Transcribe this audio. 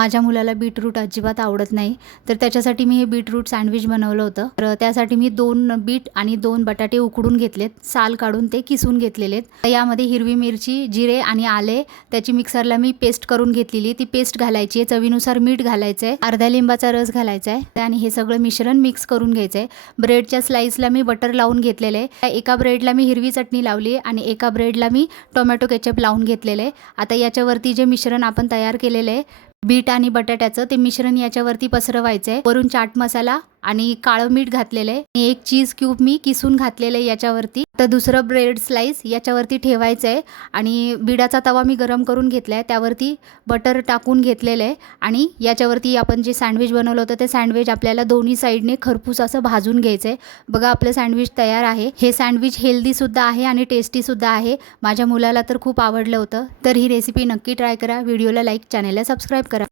माझ्या मुलाला बीटरूट अजिबात आवडत नाही, तर त्याच्यासाठी मी हे बीटरूट सँडविच बनवलं होतं। तर त्यासाठी मी 2 बीट आणि 2 बटाटे उकडून घेतलेत, साल काढून ते किसून घेतलेलेत। यामध्ये हिरवी मिरची, जिरे आणि आले त्याची मिक्सरला मी पेस्ट करून घेतलेली, ती पेस्ट घालायची आहे। चवीनुसार मीठ घालायचं आहे, अर्धा लिंबाचा रस घालायचा आहे आणि हे सगळं मिश्रण मिक्स करून घ्यायचं आहे। ब्रेडच्या स्लाइसला मी बटर लावून घेतलेलं आहे। एका ब्रेडला मी हिरवी चटणी लावली आणि एका ब्रेडला मी टोमॅटो केचप लावून घेतलेलं आहे। आता याच्यावरती जे मिश्रण आपण तयार केलेलं आहे बीट आणि बटाट्याचं, ते मिश्रण याच्यावरती पसरवायचं आहे। वरून चाट मसाला आणि काळं मीठ घातलेलं आहे आणि 1 चीज क्यूब मी किसून घातलेलं आहे याच्यावरती। तर दुसरं ब्रेड स्लाइस याच्यावरती ठेवायचं आहे आणि बिडाचा तवा मी गरम करून घेतला आहे, त्यावरती बटर टाकून घेतलेलं आहे आणि याच्यावरती आपण जे सँडविच बनवलं होतं ते सँडविच आपल्याला दोन्ही साईडने खरपूस असं भाजून घ्यायचं आहे। बघा आपलं सँडविच तयार आहे। हे सँडविच हेल्दीसुद्धा आहे आणि टेस्टीसुद्धा आहे। माझ्या मुलाला तर खूप आवडलं होतं। तर ही रेसिपी नक्की ट्राय करा। व्हिडिओला लाईक, चॅनलला सबस्क्राईब करा।